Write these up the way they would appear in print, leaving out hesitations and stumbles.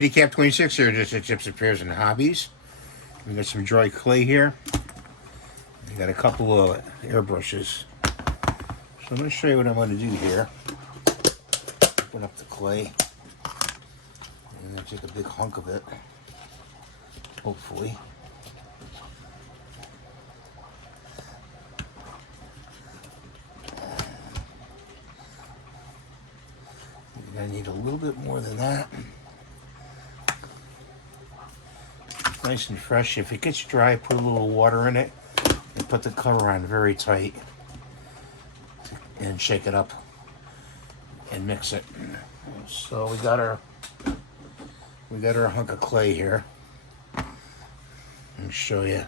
Jdcap26 here, just at Chips, Repairs, and Hobbies. We got some dry clay here. We got a couple of airbrushes. So I'm going to show you what I'm going to do here. Open up the clay. And then take a big hunk of it. Hopefully. You're going to need a little bit more than that. Nice and fresh. If it gets dry, put a little water in it and put the cover on very tight and shake it up and mix it. So we got our hunk of clay here. Let me show you.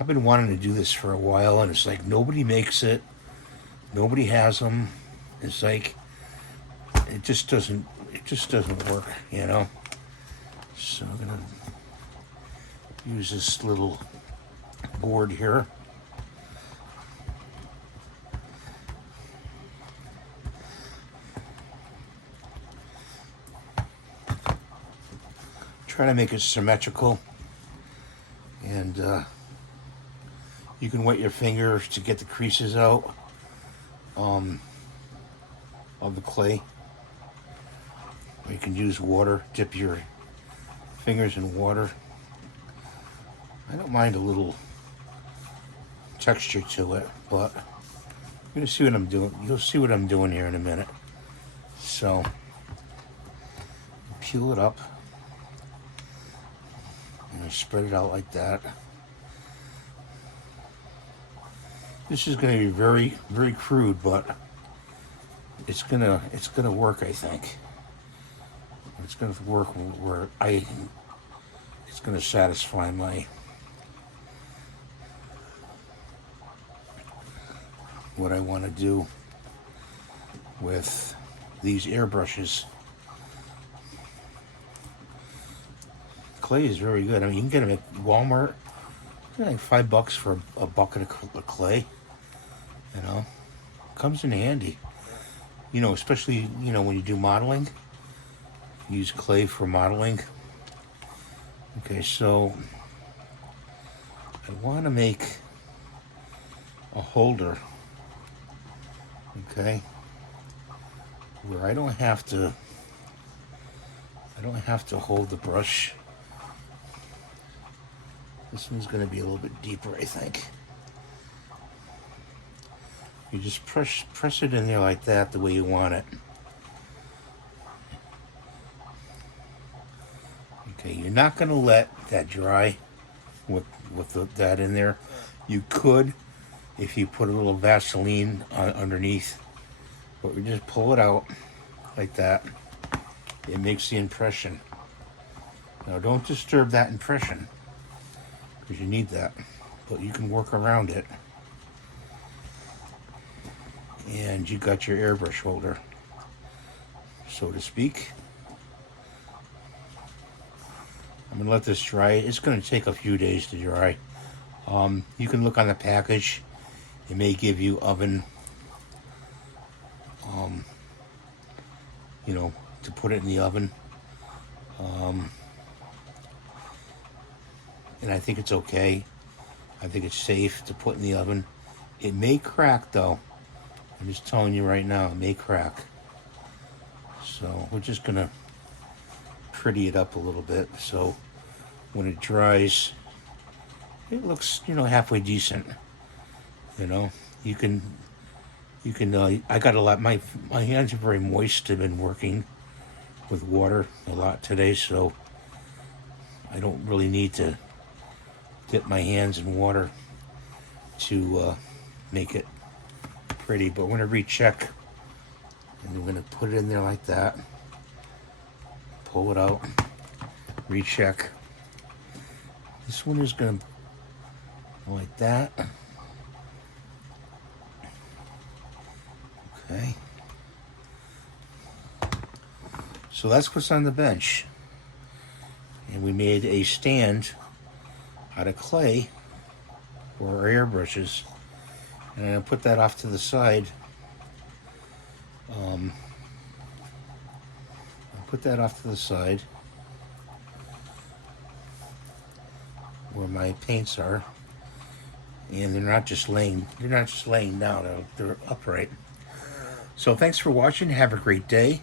I've been wanting to do this for a while, and it's like nobody makes it, nobody has them. It's like it just doesn't work, you know. So I'm gonna use this little board here. Try to make it symmetrical, and you can wet your fingers to get the creases out of the clay. Or you can use water, dip your fingers in water. I don't mind a little texture to it, but you're gonna see what I'm doing. You'll see what I'm doing here in a minute. So peel it up and you spread it out like that. This is going to be very, very crude, but it's gonna work, I think. It's gonna work where it's gonna satisfy my what I want to do with these airbrushes. Clay is very good. I mean, you can get them at Walmart. They're like $5 for a bucket of clay. You know, comes in handy. You know, especially when you do modeling. Use clay for modeling. Okay, so I want to make a holder. Okay, where I don't have to hold the brush. This one's going to be a little bit deeper, I think. You just press it in there like that, the way you want it. Okay, you're not going to let that dry with that in there. You could, if you put a little Vaseline underneath, but we just pull it out like that. It makes the impression. Now don't disturb that impression, because you need that, but you can work around it. And you got your airbrush holder, so to speak. I'm gonna let this dry. It's gonna take a few days to dry. You can look on the package. It may give you oven, to put it in the oven. And I think it's okay. I think it's safe to put in the oven. It may crack though. I'm just telling you right now, it may crack. So we're just gonna pretty it up a little bit, so when it dries, it looks, halfway decent. You can. I got a lot. My hands are very moist. I've been working with water a lot today, so I don't really need to dip my hands in water to make it pretty. But we're gonna recheck, and we're gonna put it in there like that. Pull it out. Recheck. This one is gonna go like that. Okay. So that's what's on the bench. And we made a stand out of clay for our airbrushes. And I put that off to the side. put that off to the side where my paints are. And they're not just laying down, they're upright. So thanks for watching. Have a great day.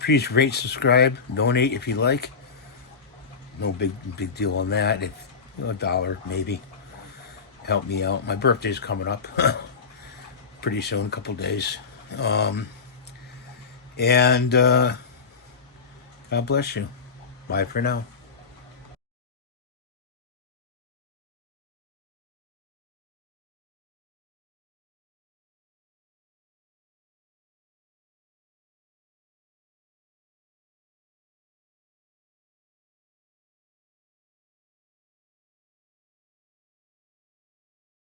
Please rate, subscribe, donate if you like. No big deal on that. If $1 maybe, help me out. My birthday's coming up pretty soon, a couple days. And God bless you. Bye for now.